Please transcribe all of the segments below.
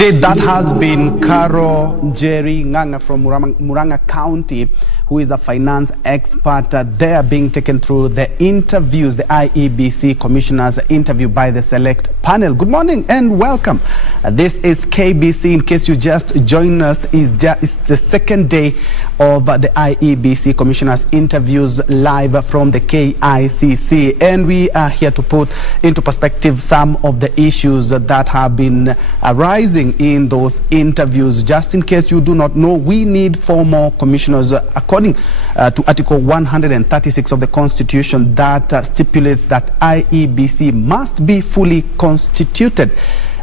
Indeed, that has been Carol Jerry Nganga from Murang'a County, who is a finance expert. They are being taken through the interviews, the IEBC commissioners interview by the select panel. Good morning and welcome. This is KBC. In case you just joined us, it's the second day of the IEBC commissioners interviews live from the KICC. And we are here to put into perspective some of the issues that have been arising in those interviews. Just in case you do not know, we need 4 more commissioners according to Article 136 of the Constitution that stipulates that IEBC must be fully constituted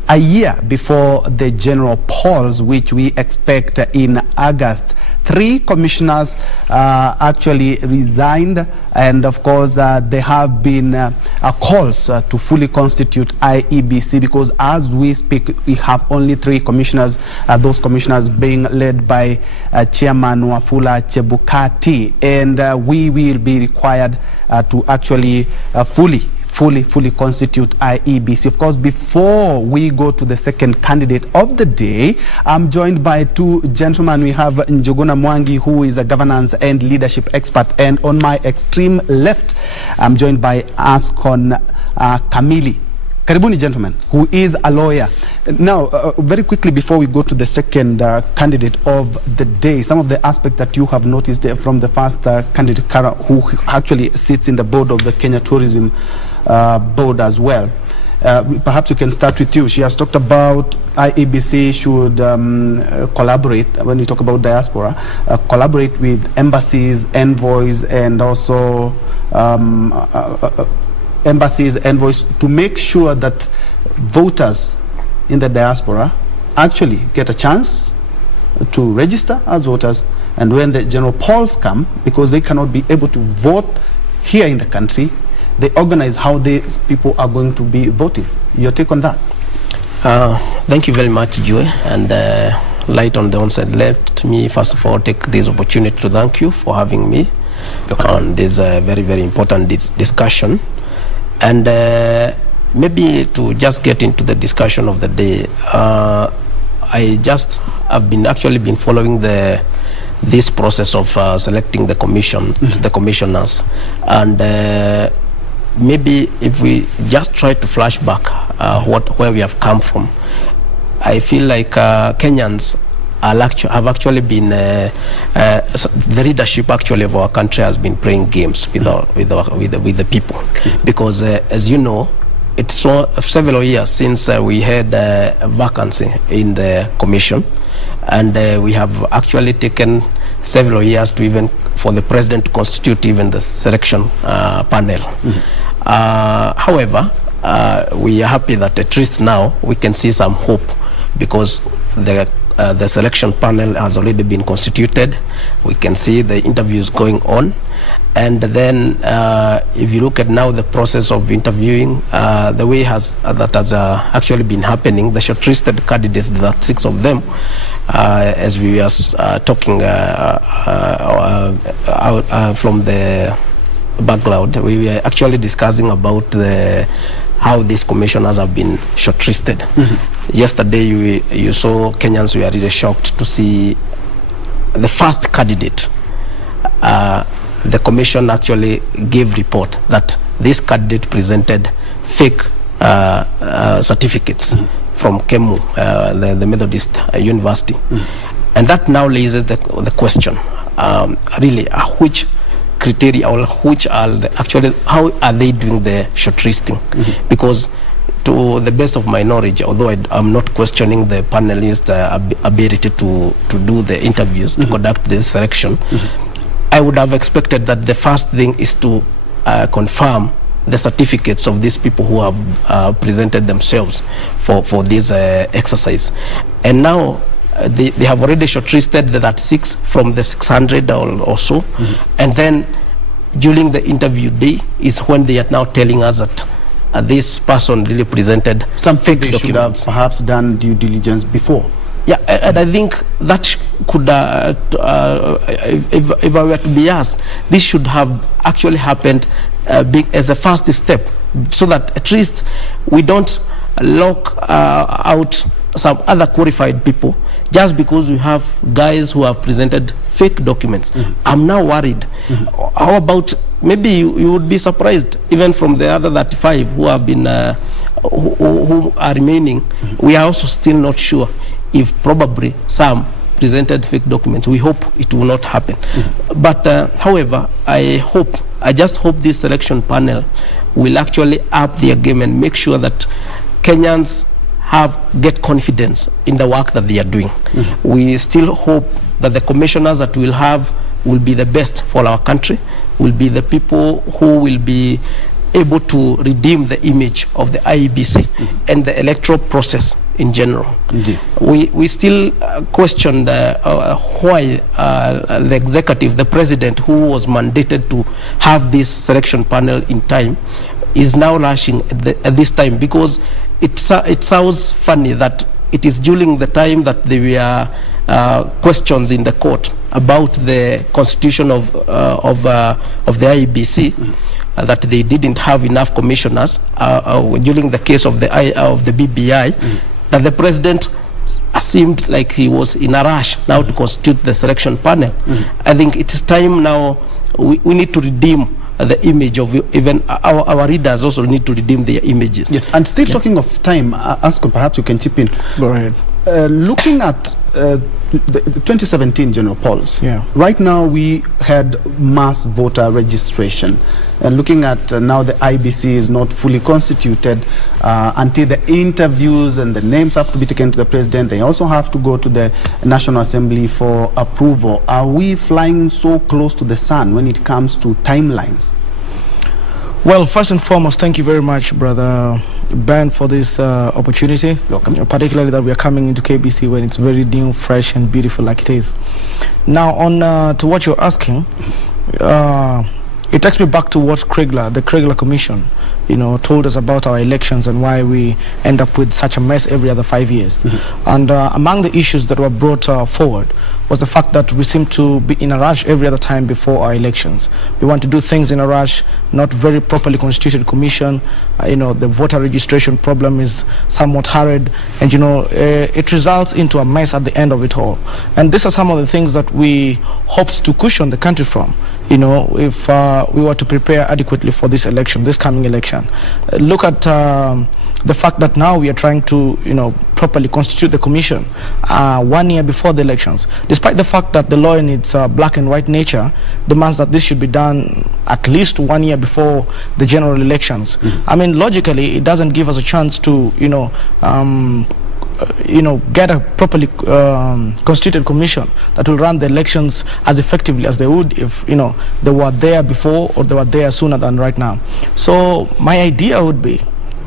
a year before the general polls, which we expect in August. 3 commissioners actually resigned, and of course there have been calls to fully constitute IEBC, because as we speak we have only 3 commissioners, those commissioners being led by Chairman Wafula Chebukati, and we will be required to actually fully constitute IEBC. Of course, before we go to the second candidate of the day, I'm joined by 2 gentlemen. We have Njuguna Mwangi, who is a governance and leadership expert, and on my extreme left, I'm joined by Ascon Kamili. Karibuni, gentlemen, who is a lawyer. Now, very quickly before we go to the second candidate of the day, some of the aspects that you have noticed from the first candidate, Kara, who actually sits in the board of the Kenya Tourism Board as well. Perhaps we can start with you. She has talked about IEBC should collaborate, when you talk about diaspora, collaborate with embassies, envoys, and also embassies, envoys, to make sure that voters in the diaspora actually get a chance to register as voters, and when the general polls come, because they cannot be able to vote here in the country, they organize how these people are going to be voting. Your take on that? Thank you very much, Joy. And light on the onset, let me first of all take this opportunity to thank you for having me on this very, very important discussion. And maybe to just get into the discussion of the day, I've been following this process of selecting the commissioners, and maybe if we just try to flash back where we have come from, I feel like Kenyans have actually been the leadership actually of our country has been playing games with the people, because as you know, it's several years since we had a vacancy in the commission, and we have actually taken several years to even for the president to constitute even the selection panel. However, we are happy that at least now we can see some hope, because the selection panel has already been constituted. We can see the interviews going on, and then if you look at now the process of interviewing, the way that has actually been happening, the shortlisted candidates, that 6 of them, as we are talking from the background, we were actually discussing about how these commissioners have been shortlisted. Yesterday, you saw Kenyans were really shocked to see the first candidate. The commission actually gave report that this candidate presented fake certificates from KEMU, the Methodist University. And that now raises the question, really, which criteria, or which are how are they doing the shortlisting? Because to the best of my knowledge, although I'm not questioning the panelists' ability to do the interviews, to conduct the selection, I would have expected that the first thing is to confirm the certificates of these people who have presented themselves for this exercise. And now they have already shortlisted that 6 from the 600 or so, and then during the interview day is when they are now telling us that this person really presented some fake documents. Should have perhaps done due diligence before. Yeah, and I think that could, if I were to be asked, this should have actually happened as a first step, so that at least we don't lock out some other qualified people, just because we have guys who have presented fake documents. I'm now worried. How about, maybe you would be surprised, even from the other 35 who have been, who are remaining, we are also still not sure if probably some presented fake documents. We hope it will not happen. But however, I just hope this selection panel will actually up their game and make sure that Kenyans get confidence in the work that they are doing. We still hope that the commissioners that we'll have will be the best for our country, will be the people who will be able to redeem the image of the IEBC and the electoral process in general. We still question why the executive, the president who was mandated to have this selection panel in time, is now rushing at this time, because it sounds funny that it is during the time that there were questions in the court about the constitution of the IEBC, that they didn't have enough commissioners during the case of the BBI, that the president seemed like he was in a rush now to constitute the selection panel. I think it is time now, we need to redeem the image of, even our readers also need to redeem their images. Yes, and still talking of time, Asko, perhaps you can chip in. Go ahead. Looking at the 2017 general polls, right now we had mass voter registration. And looking at now the IBC is not fully constituted until the interviews and the names have to be taken to the president. They also have to go to the National Assembly for approval. Are we flying so close to the sun when it comes to timelines? Well, first and foremost, thank you very much, Brother Ben, for this opportunity. Welcome. Particularly that we are coming into KBC when it's very new, fresh, and beautiful like it is. Now, on to what you're asking, it takes me back to what the Kriegler Commission, told us about our elections and why we end up with such a mess every other 5 years. And among the issues that were brought forward was the fact that we seem to be in a rush every other time before our elections. We want to do things in a rush, not very properly constituted commission. The voter registration problem is somewhat hurried, and it results into a mess at the end of it all. And these are some of the things that we hoped to cushion the country from, if we were to prepare adequately for this election, this coming election. Look at the fact that now we are trying to, properly constitute the commission 1 year before the elections, despite the fact that the law in its black and white nature demands that this should be done at least 1 year before the general elections. I mean, logically, it doesn't give us a chance to, get a properly constituted commission that will run the elections as effectively as they would if, they were there before or they were there sooner than right now. So my idea would be,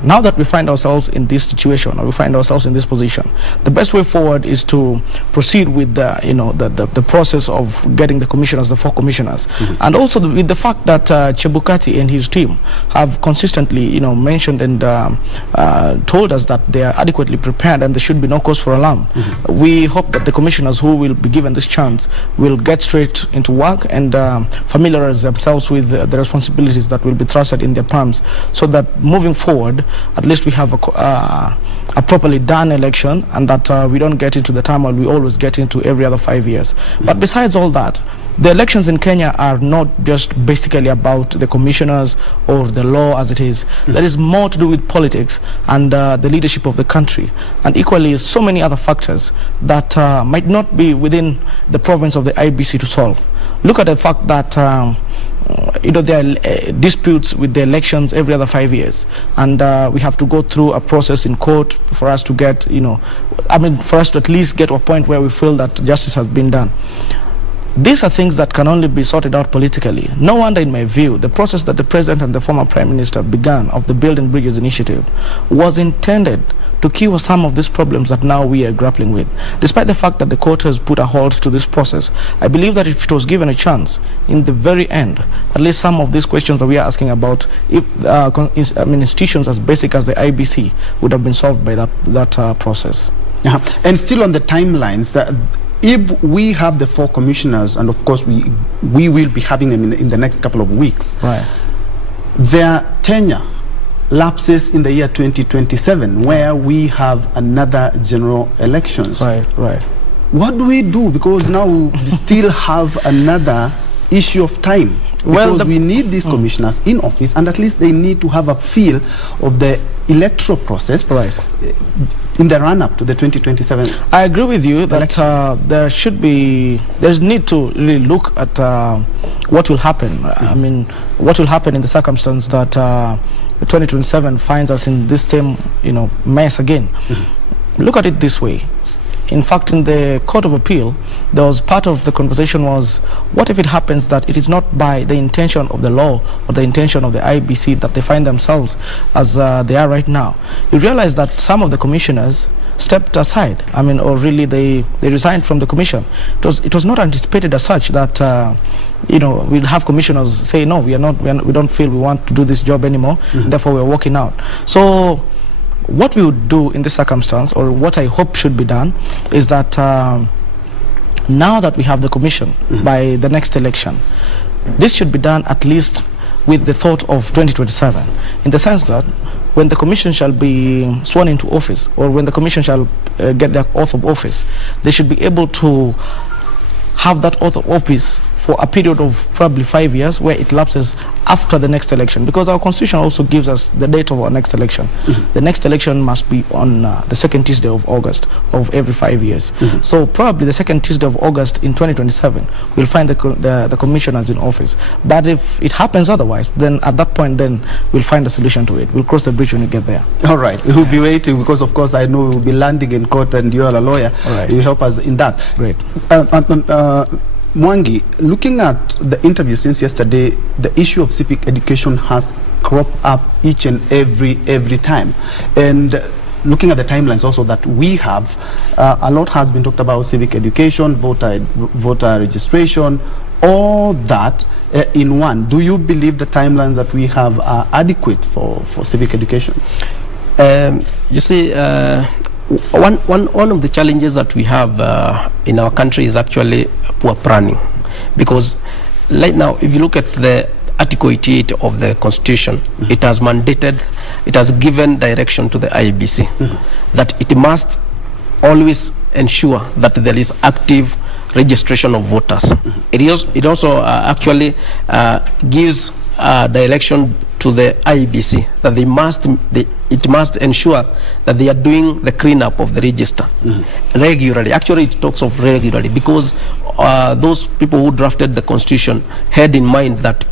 now that we find ourselves in this situation, or we find ourselves in this position, the best way forward is to proceed with the process of getting the commissioners, the 4 commissioners, and also with the fact that Chebukati and his team have consistently, mentioned and told us that they are adequately prepared and there should be no cause for alarm. We hope that the commissioners who will be given this chance will get straight into work and familiarize themselves with the responsibilities that will be trusted in their palms, so that moving forward, at least we have a properly done election, and that we don't get into the turmoil we always get into every other 5 years. But besides all that, the elections in Kenya are not just basically about the commissioners or the law as it is. There is more to do with politics and the leadership of the country, and equally so many other factors that might not be within the province of the IBC to solve. Look at the fact that there are disputes with the elections every other 5 years, and we have to go through a process in court for us to get, for us to at least get to a point where we feel that justice has been done. These are things that can only be sorted out politically. No wonder, in my view, the process that the President and the former Prime Minister began of the Building Bridges initiative was intended to cure some of these problems that now we are grappling with. Despite the fact that the court has put a halt to this process, I believe that if it was given a chance, in the very end, at least some of these questions that we are asking about, if institutions as basic as the IBC would have been solved by that process. And still on the timelines, if we have the 4 commissioners, and of course we will be having them in the next couple of weeks, right, their tenure lapses in the year 2027, where we have another general elections. Right. What do we do? Because now we still have another issue of time. Because we need these commissioners in office, and at least they need to have a feel of the electoral process in the run-up to the 2027. I agree with you that there's need to really look at what will happen. I mean, what will happen in the circumstance that 2027 finds us in this same, mess again. Look at it this way. In fact, in the Court of Appeal, there was part of the conversation was, what if it happens that it is not by the intention of the law or the intention of the IEBC that they find themselves as they are right now? You realize that some of the commissioners stepped aside. I mean, or really they resigned from the commission. It was not anticipated as such that we'll have commissioners say, no, we don't feel we want to do this job anymore, therefore we're walking out. So what we would do in this circumstance, or what I hope should be done, is that now that we have the commission by the next election, this should be done at least with the thought of 2027, in the sense that when the commission shall be sworn into office, or when the commission shall get their oath of office, they should be able to have that oath of office for a period of probably 5 years, where it lapses after the next election, because our constitution also gives us the date of our next election. The next election must be on the second Tuesday of August of every 5 years. So probably the second Tuesday of August in 2027 we'll find the commissioners in office. But if it happens otherwise, then at that point then we'll find a solution to it. We'll cross the bridge when we get there. All right, we'll be waiting, because of course I know we'll be landing in court, and you are a lawyer. All right. You help us in that. Great. Mwangi, looking at the interview since yesterday, the issue of civic education has cropped up each and every time. And looking at the timelines also that we have, a lot has been talked about civic education, voter registration, all that in one. Do you believe the timelines that we have are adequate for civic education? You see, one of the challenges that we have in our country is actually poor planning, because right now, if you look at the Article 88 of the Constitution, it has mandated, it has given direction to the IEBC that it must always ensure that there is active registration of voters. It also actually gives direction to the IEBC that it must ensure that they are doing the cleanup of the register regularly. Actually, it talks of regularly, because those people who drafted the Constitution had in mind that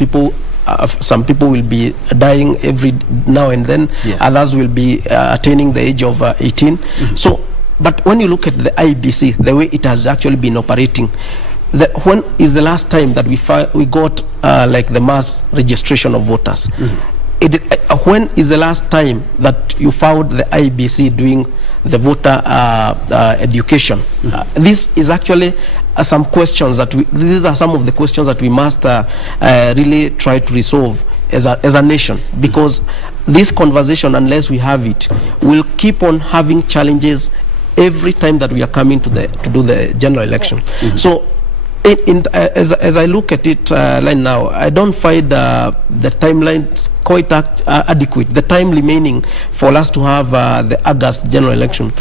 some people will be dying every now and then, others will be attaining the age of 18. So, but when you look at the IEBC, the way it has actually been operating, when is the last time that we got like the mass registration of voters? When is the last time that you found the IEBC doing the voter education? This is actually some questions that these are some of the questions that we must really try to resolve as a nation, because this conversation, unless we have it, will keep on having challenges every time that we are coming to do the general election. So as I look at it right now, I don't find the timeline quite adequate. The time remaining for us to have the August general election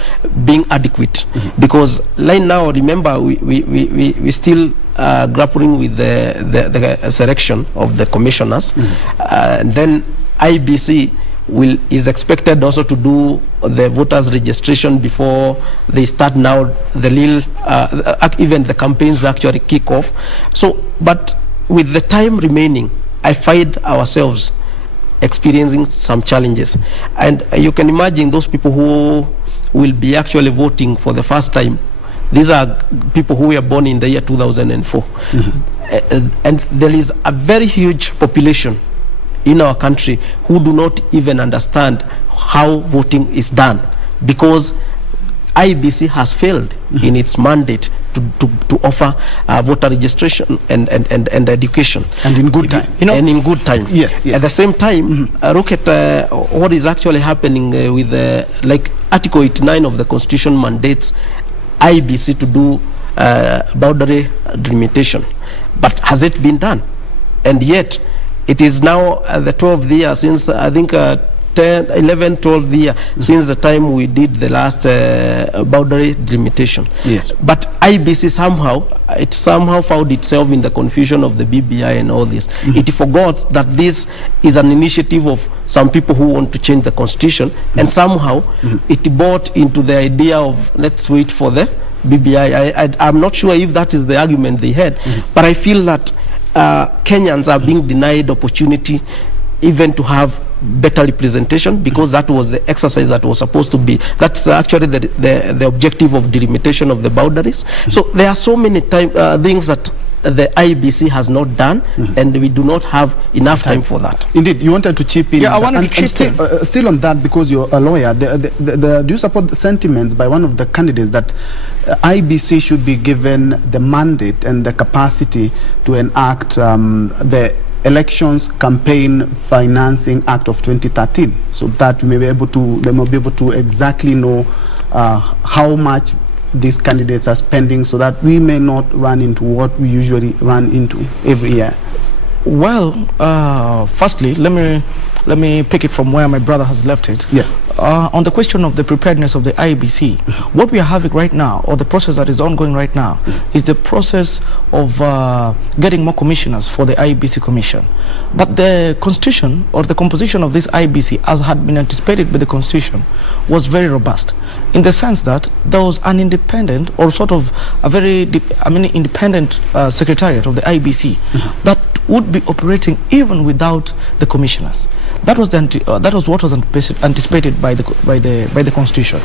being adequate, because right now, remember, we still grappling with the selection of the commissioners, and then IEBC is expected also to do the voters registration before they start now the even the campaigns actually kick off. So, but with the time remaining, I find ourselves experiencing some challenges, and you can imagine those people who will be actually voting for the first time. These are people who were born in the year 2004, and there is a very huge population in our country who do not even understand how voting is done, because IEBC has failed in its mandate to offer voter registration and education, and in good time. And in good time. Yes. At the same time, look at what is actually happening with like Article 89 of the Constitution mandates IEBC to do boundary delimitation, but has it been done? And yet, it is now the 12th year since, I think, 10, 11, 12 years since the time we did the last boundary delimitation. Yes. But IBC somehow found itself in the confusion of the BBI and all this. It forgot that this is an initiative of some people who want to change the constitution, and somehow it bought into the idea of let's wait for the BBI. I'm not sure if that is the argument they had, but I feel that Kenyans are being denied opportunity even to have better representation, because that was the exercise that was supposed to be. That's actually the objective of delimitation of the boundaries. So there are so many things that the IBC has not done, and we do not have enough time for that. Indeed, you wanted to chip in. Yeah, I wanted to chip in. Still on that, because you're a lawyer, do you support the sentiments by one of the candidates that IBC should be given the mandate and the capacity to enact the Elections Campaign Financing Act of 2013, so that we may be able to exactly know how much these candidates are spending, so that we may not run into what we usually run into every year? Well, firstly, let me pick it from where my brother has left it. Yes. On the question of the preparedness of the IBC, what we are having right now, or the process that is ongoing right now, is the process of getting more commissioners for the IBC commission. But the constitution, or the composition of this IBC, as had been anticipated by the constitution, was very robust, in the sense that there was an independent, or sort of a very independent secretariat of the IBC that would be operating even without the commissioners. That was what was anticipated by the constitution.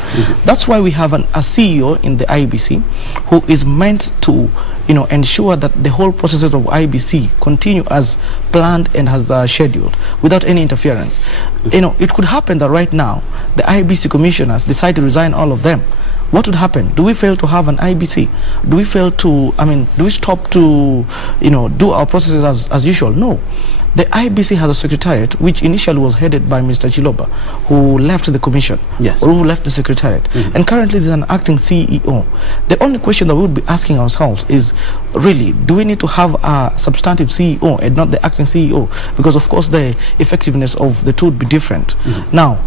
That's why we have a CEO in the IBC who is meant to ensure that the whole processes of IBC continue as planned and as scheduled, without any interference. It could happen that right now the IBC commissioners decide to resign, all of them. What would happen? Do we fail to have an IBC? Do we fail to, do we stop to, do our processes as usual? No. The IBC has a secretariat, which initially was headed by Mr. Chiloba, who left the commission, yes, or who left the secretariat. And currently there's an acting CEO. The only question that we would be asking ourselves is, really, do we need to have a substantive CEO and not the acting CEO? Because, of course, the effectiveness of the two would be different. Now,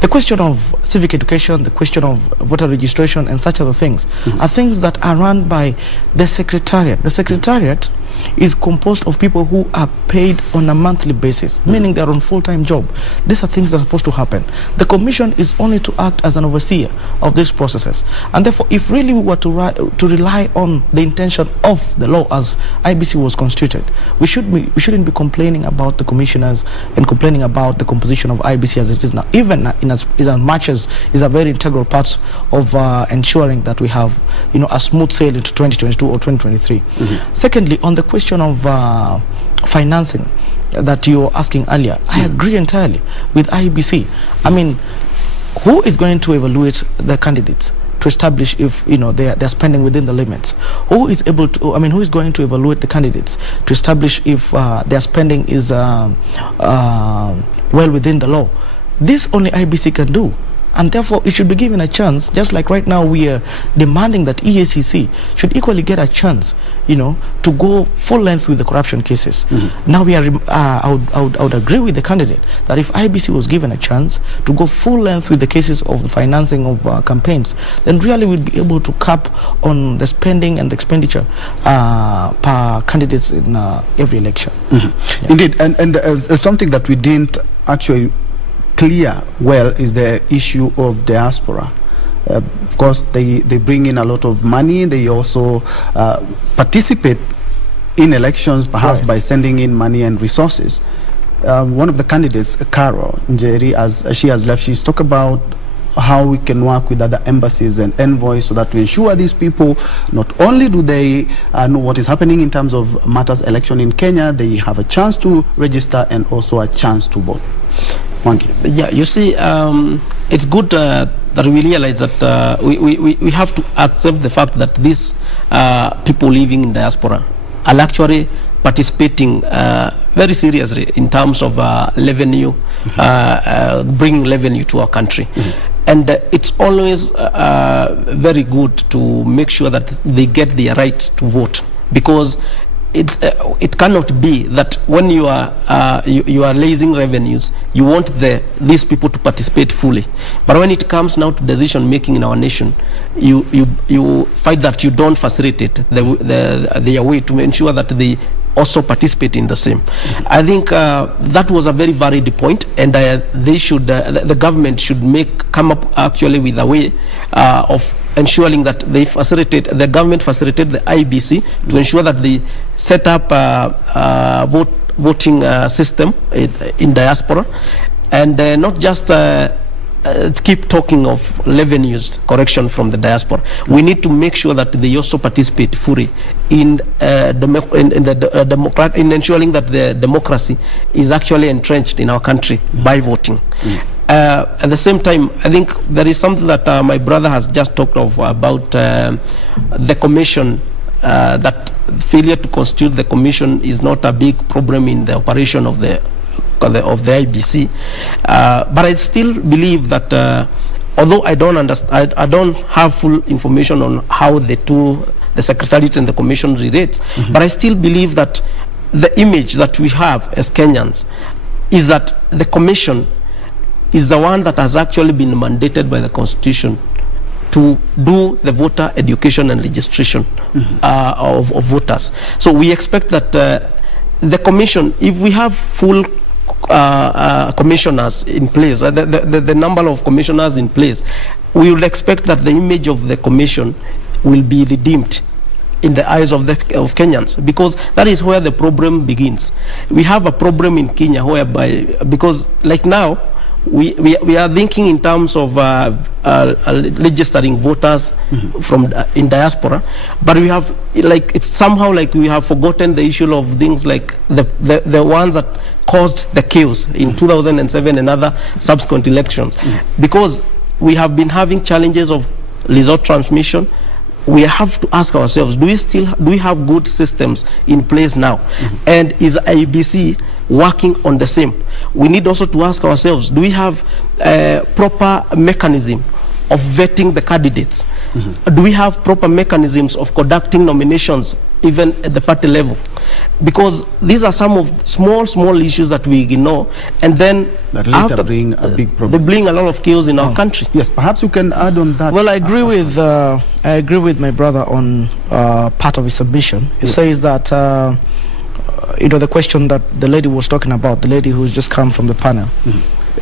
the question of civic education, the question of voter registration and such other things are things that are run by the secretariat. The secretariat is composed of people who are paid on a monthly basis, meaning they're on full-time job. These are things that are supposed to happen. The commission is only to act as an overseer of these processes. And therefore, if really we were to rely on the intention of the law as IBC was constituted, we shouldn't be complaining about the commissioners and complaining about the composition of IBC as it is now, even in as much as is a very integral part of ensuring that we have a smooth sail into 2022 or 2023. Secondly, on the question of financing that you were asking earlier, I agree entirely with IBC. Who is going to evaluate the candidates to establish if they're spending within the limits? Who is able to? Who is going to evaluate the candidates to establish if their spending is well within the law? This only IBC can do. And therefore, it should be given a chance, just like right now we are demanding that EACC should equally get a chance, to go full length with the corruption cases. Now we are, I would agree with the candidate that if IBC was given a chance to go full length with the cases of the financing of campaigns, then really we'd be able to cap on the spending and the expenditure per candidates in every election. Yeah. Indeed, and something that we didn't actually clear well is the issue of diaspora. Of course, they bring in a lot of money. They also participate in elections, perhaps by sending in money and resources. One of the candidates, Carol Njeri, as she has left, she's talked about how we can work with other embassies and envoys so that to ensure these people, not only do they know what is happening in terms of matters election in Kenya, they have a chance to register and also a chance to vote. Yeah, you see, it's good that we realize that we have to accept the fact that these people living in diaspora are actually participating very seriously in terms of revenue, bringing revenue to our country. And it's always very good to make sure that they get their right to vote, because it cannot be that when you are raising revenues, you want these people to participate fully, but when it comes now to decision making in our nation, you find that you don't facilitate their way to ensure that they also participate in the same. I think that was a very valid point, and they should the government should come up actually with a way of ensuring that the government facilitate the IEBC to ensure that they set up voting system in diaspora, and not just keep talking of revenues correction from the diaspora. We need to make sure that they also participate fully in ensuring that the democracy is actually entrenched in our country by voting. At the same time, I think there is something that my brother has just talked of about the commission, that failure to constitute the commission is not a big problem in the operation of the IBC, but I still believe that although I don't have full information on how the secretariat and the commission relate, but I still believe that the image that we have as Kenyans is that the commission is the one that has actually been mandated by the Constitution to do the voter education and registration of voters. So we expect that the commission, if we have full commissioners in place, the number of commissioners in place, we would expect that the image of the commission will be redeemed in the eyes of Kenyans, because that is where the problem begins. We have a problem in Kenya whereby, because like now, we are thinking in terms of registering voters from in diaspora, but we have it's somehow like we have forgotten the issue of things like the ones that caused the chaos in 2007 and other subsequent elections, because we have been having challenges of result transmission. We have to ask ourselves, do we have good systems in place now? And is IEBC working on the same? We need also to ask ourselves, do we have a proper mechanism of vetting the candidates? Do we have proper mechanisms of conducting nominations even at the party level? Because these are some of small issues that we ignore, and then that later bring a big problem. They bring a lot of chaos in our country. Yes, perhaps you can add on that. Well, I agree with my brother on part of his submission. He says that the question that the lady was talking about, the lady who's just come from the panel,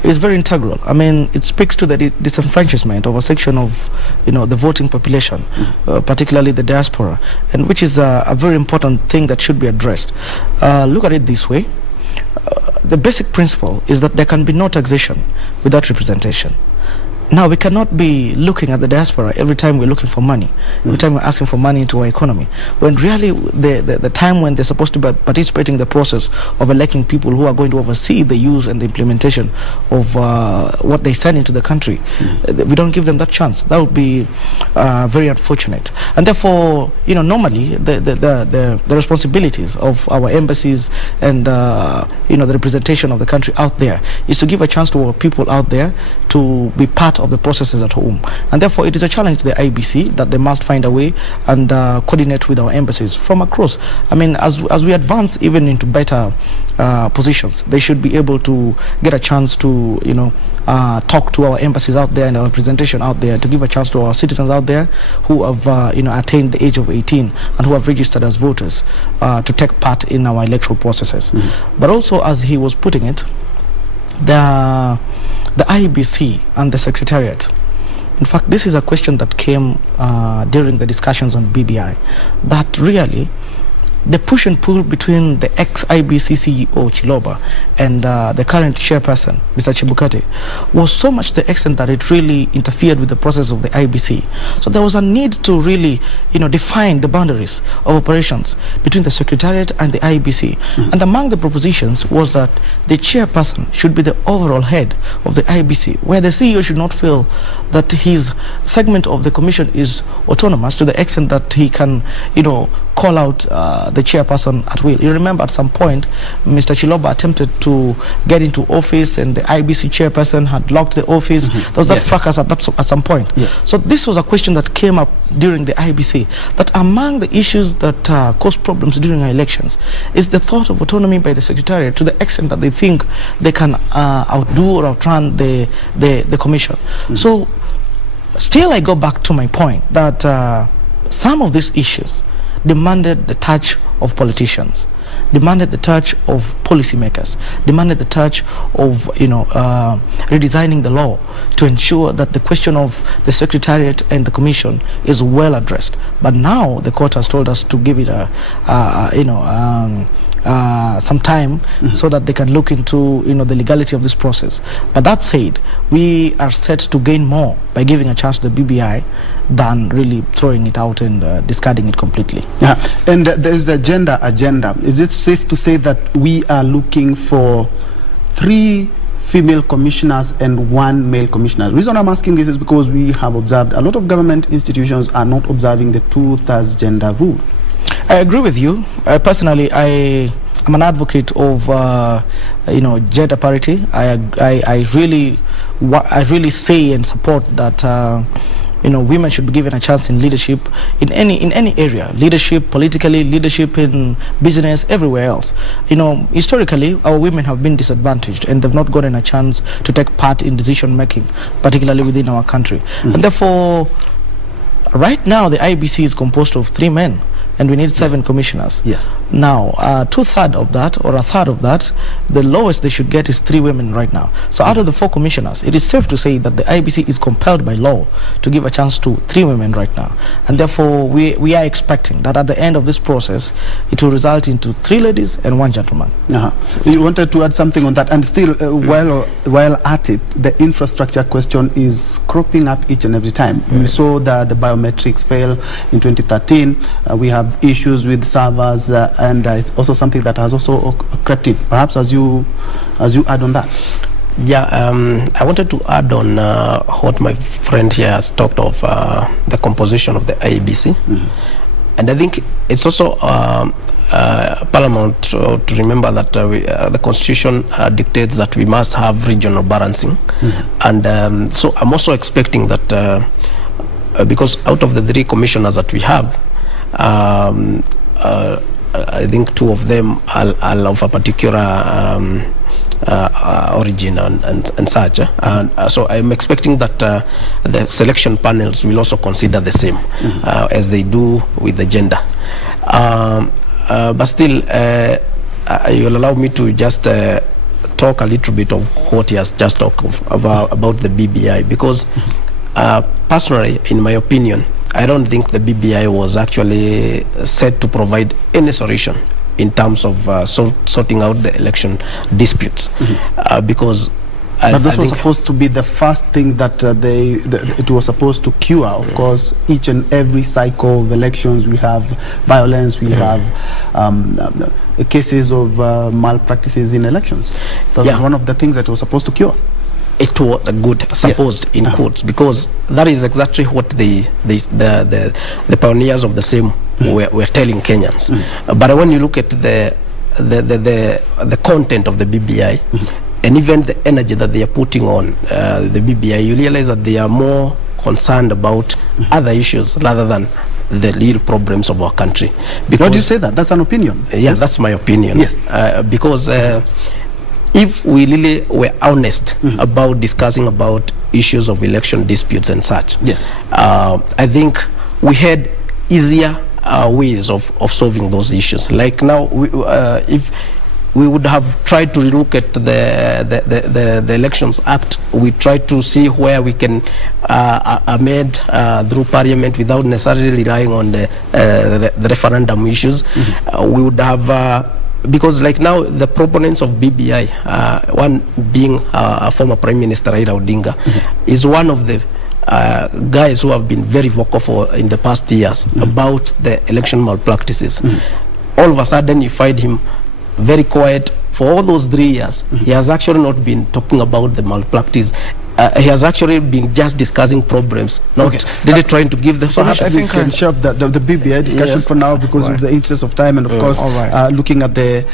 is very integral. I mean, it speaks to the disenfranchisement of a section of, the voting population, particularly the diaspora, and which is a very important thing that should be addressed. Look at it this way. The basic principle is that there can be no taxation without representation. Now, we cannot be looking at the diaspora every time we're looking for money, every time we're asking for money into our economy, when really the time when they're supposed to be participating in the process of electing people who are going to oversee the use and the implementation of what they send into the country, we don't give them that chance. That would be very unfortunate. And therefore, normally the responsibilities of our embassies and the representation of the country out there is to give a chance to our people out there to be part of the processes at home, and therefore it is a challenge to the IBC that they must find a way and coordinate with our embassies from across. I mean, as we advance even into better positions, they should be able to get a chance to talk to our embassies out there and our representation out there, to give a chance to our citizens out there who have attained the age of 18 and who have registered as voters to take part in our electoral processes. But also, as he was putting it, the IEBC and the Secretariat. In fact, this is a question that came during the discussions on BBI, that really the push and pull between the ex-IBC CEO Chiloba and the current chairperson, Mr. Chebukati, was so much to the extent that it really interfered with the process of the IBC. So there was a need to really, define the boundaries of operations between the Secretariat and the IBC. And among the propositions was that the chairperson should be the overall head of the IBC, where the CEO should not feel that his segment of the commission is autonomous to the extent that he can, call out the chairperson at will. You remember at some point, Mr. Chiloba attempted to get into office, and the IBC chairperson had locked the office. There was that fracas at some point. So this was a question that came up during the IBC, that among the issues that cause problems during our elections is the thought of autonomy by the Secretariat, to the extent that they think they can outdo or outrun the commission. So still I go back to my point that some of these issues demanded the touch of politicians, demanded the touch of policymakers, demanded the touch of redesigning the law to ensure that the question of the Secretariat and the Commission is well addressed. But now the court has told us to give it some time so that they can look into the legality of this process. But that said, we are set to gain more by giving a chance to the BBI than really throwing it out and discarding it completely. And there's a gender agenda. Is it safe to say that we are looking for 3 female commissioners and 1 male commissioner? The reason I'm asking this is because we have observed a lot of government institutions are not observing the 2/3 gender rule. I agree with you. Personally, I'm an advocate of gender parity. I really say and support that women should be given a chance in leadership in any area, leadership politically, leadership in business, everywhere else. Historically our women have been disadvantaged and they've not gotten a chance to take part in decision making, particularly within our country. And therefore right now the IBC is composed of 3 men. And we need 7 commissioners. Now, 2/3 of that, or 1/3 of that, the lowest they should get is 3 women right now. So out of the 4 commissioners, it is safe to say that the IBC is compelled by law to give a chance to 3 women right now. And therefore, we are expecting that at the end of this process, it will result into 3 ladies and 1 gentleman. You wanted to add something on that, and still, while at it, the infrastructure question is cropping up each and every time. We saw the biometrics fail in 2013. We have issues with servers, and it's also something that has also crept in. Perhaps as you add on that. I wanted to add on what my friend here has talked of, the composition of the IEBC. And I think it's also paramount to remember that the Constitution dictates that we must have regional balancing. And so I'm also expecting that because out of the 3 commissioners that we have, I think 2 of them are of a particular origin and such. So I'm expecting that the selection panels will also consider the same as they do with the gender. But still, you'll allow me to just talk a little bit of what he has just talked about the BBI, because personally, in my opinion, I don't think the BBI was actually set to provide any solution in terms of sorting out the election disputes, because but this was supposed to be the first thing that it was supposed to cure. Of course, each and every cycle of elections, we have violence, we have cases of malpractices in elections. That was one of the things that was supposed to cure. It was good, supposed in quotes, because that is exactly what the pioneers of the same were telling Kenyans. But when you look at the content of the BBI, and even the energy that they are putting on the BBI, you realize that they are more concerned about other issues rather than the real problems of our country. Why do you say that? That's an opinion. Yes, that's my opinion. Because if we really were honest about discussing about issues of election disputes and such, I think we had easier ways of solving those issues. Like now, if we would have tried to look at the Elections Act, we tried to see where we can amend through Parliament without necessarily relying on the referendum issues. We would have because like now the proponents of BBI, one being a former Prime Minister Raila Odinga, is one of the guys who have been very vocal in the past years about the election malpractices. All of a sudden you find him very quiet for all those 3 years. He has actually not been talking about the malpractice he has actually been just discussing problems, not really trying to give the Perhaps solution. we can shelve the BBI discussion for now because of the interest of time, and of course, looking at the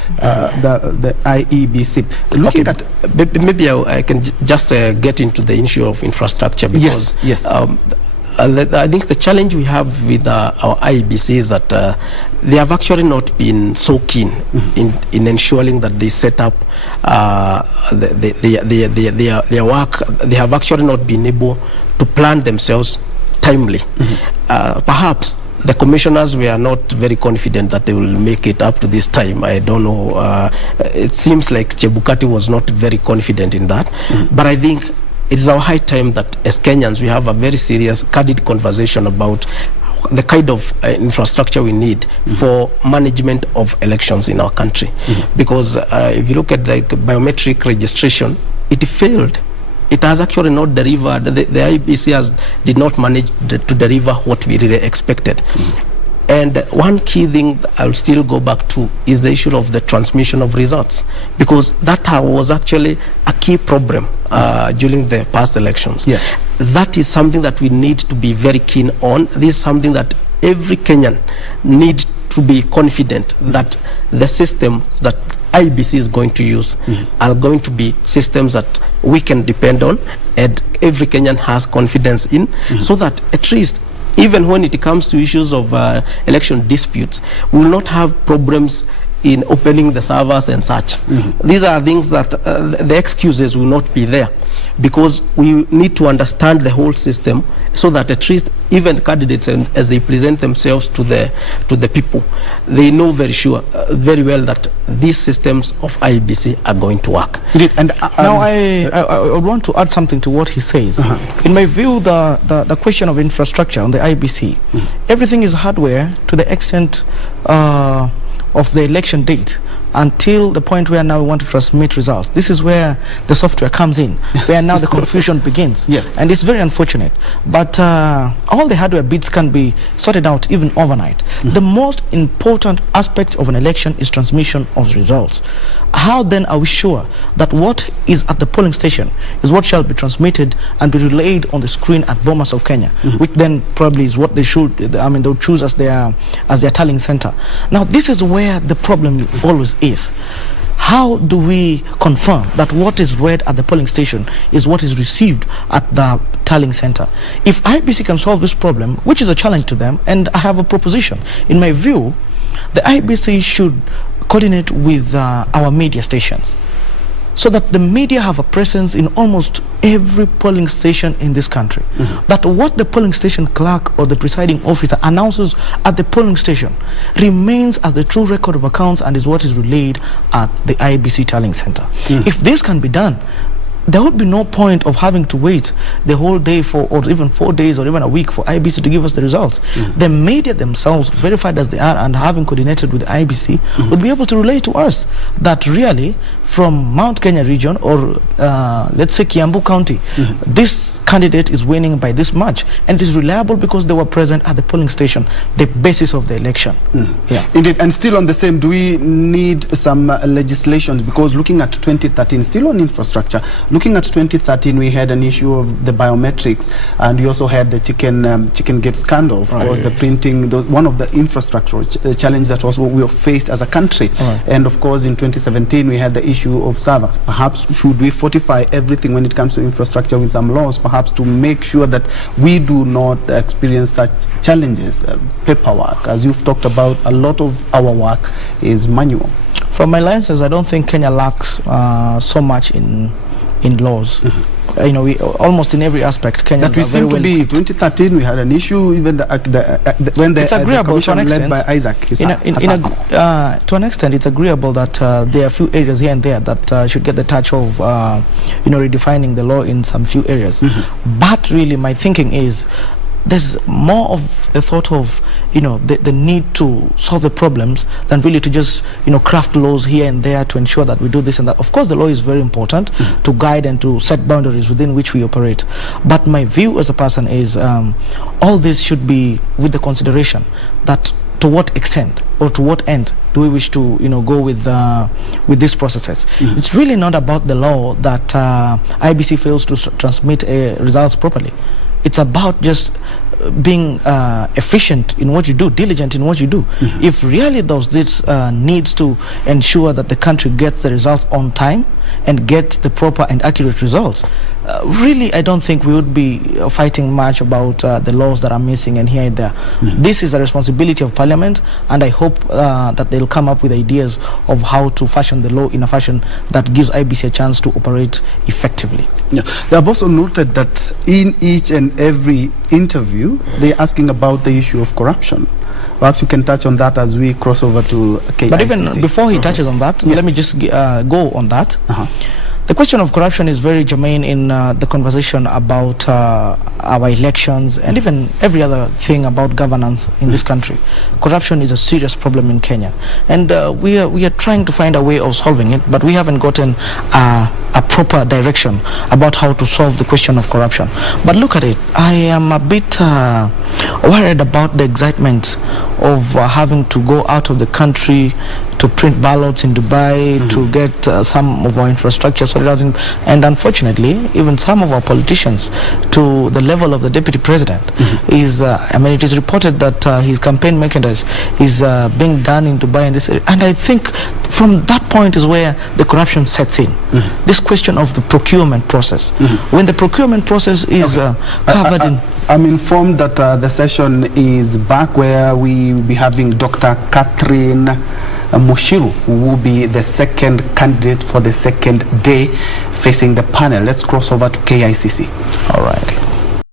IEBC. Looking at maybe I can just get into the issue of infrastructure, because yes. I think the challenge we have with our IEBC is that they have actually not been so keen in ensuring that they set up their work. They have actually not been able to plan themselves timely. Perhaps the commissioners were not very confident that they will make it up to this time. I don't know. It seems like Chebukati was not very confident in that. But I think it is our high time that as Kenyans we have a very serious, candid conversation about the kind of infrastructure we need for management of elections in our country. Because if you look at the biometric registration, it failed. It has actually not delivered. The IEBC did not manage to deliver what we really expected. And one key thing I'll still go back to is the issue of the transmission of results, because that was actually a key problem during the past elections. Yes. That is something that we need to be very keen on. This is something that every Kenyan needs to be confident that the systems that IEBC is going to use are going to be systems that we can depend on and every Kenyan has confidence in, so that at least even when it comes to issues of election disputes, we will not have problems in opening the servers and such. These are things that the excuses will not be there, because we need to understand the whole system, so that at least even candidates, and as they present themselves to the people, they know very well that these systems of IEBC are going to work. And now I would want to add something to what he says. In my view, the question of infrastructure on the IEBC, everything is hardware to the extent of the election date until the point where now we want to transmit results. This is where the software comes in, where now the confusion begins. Yes. And it's very unfortunate. But all the hardware bits can be sorted out even overnight. The most important aspect of an election is transmission of results. How then are we sure that what is at the polling station is what shall be transmitted and be relayed on the screen at Bomas of Kenya, which then probably is what they should, they'll choose as their tallying center. Now, this is where the problem always is. How do we confirm that what is read at the polling station is what is received at the tallying center? If IEBC can solve this problem, which is a challenge to them, and I have a proposition, in my view, the IEBC should coordinate with our media stations, so that the media have a presence in almost every polling station in this country. That what the polling station clerk or the presiding officer announces at the polling station remains as the true record of accounts and is what is relayed at the IEBC tallying center. If this can be done, there would be no point of having to wait the whole day for, or even 4 days or even a week for IEBC to give us the results. The media themselves, verified as they are and having coordinated with the IEBC, would be able to relay to us that really from Mount Kenya region or let's say Kiambu County, this candidate is winning by this much, and it is reliable because they were present at the polling station, the basis of the election. Indeed. And still on the same, do we need some legislation? Because looking at 2013, still on infrastructure, looking at 2013, we had an issue of the biometrics, and we also had the chicken gate scandal, of course, the printing, one of the infrastructure challenge that was what we faced as a country. And of course, in 2017, we had the issue of server. Perhaps should we fortify everything when it comes to infrastructure with some laws, perhaps to make sure that we do not experience such challenges? Paperwork, as you've talked about, a lot of our work is manual. From my lenses, I don't think Kenya lacks so much in laws. You know, we almost in every aspect, Kenyans that we seem to be. 2013, we had an issue. Even when the commission led by Isaac, to an extent, it's agreeable that there are a few areas here and there that should get the touch of, redefining the law in some few areas. But really, my thinking is, there's more of the thought of, the need to solve the problems than really to just, craft laws here and there to ensure that we do this and that. Of course, the law is very important to guide and to set boundaries within which we operate. But my view as a person is all this should be with the consideration that to what extent or to what end do we wish to, go with these processes? It's really not about the law that IBC fails to transmit results properly. It's about just being efficient in what you do, diligent in what you do. If really this needs to ensure that the country gets the results on time and get the proper and accurate results, really I don't think we would be fighting much about the laws that are missing and here and there. This is a responsibility of Parliament, and I hope that they'll come up with ideas of how to fashion the law in a fashion that gives IBC a chance to operate effectively. Yeah. They have also noted that in each and every interview, they're asking about the issue of corruption. Perhaps you can touch on that as we cross over to KICC. But even before he touches on that, let me just go on that. The question of corruption is very germane in the conversation about our elections and even every other thing about governance in this country. Corruption is a serious problem in Kenya, and we are trying to find a way of solving it, but we haven't gotten a proper direction about how to solve the question of corruption. But look at it, I am a bit worried about the excitement of having to go out of the country to print ballots in Dubai, to get some of our infrastructure sorted out, and unfortunately even some of our politicians to the level of the deputy president is it is reported that his campaign mechanism is being done in Dubai and this area. And I think from that point is where the corruption sets in. This question of the procurement process. When the procurement process is covered in... I'm informed that the session is back, where we will be having Dr. Catherine Mushiru, who will be the second candidate for the second day facing the panel. Let's cross over to KICC. All right.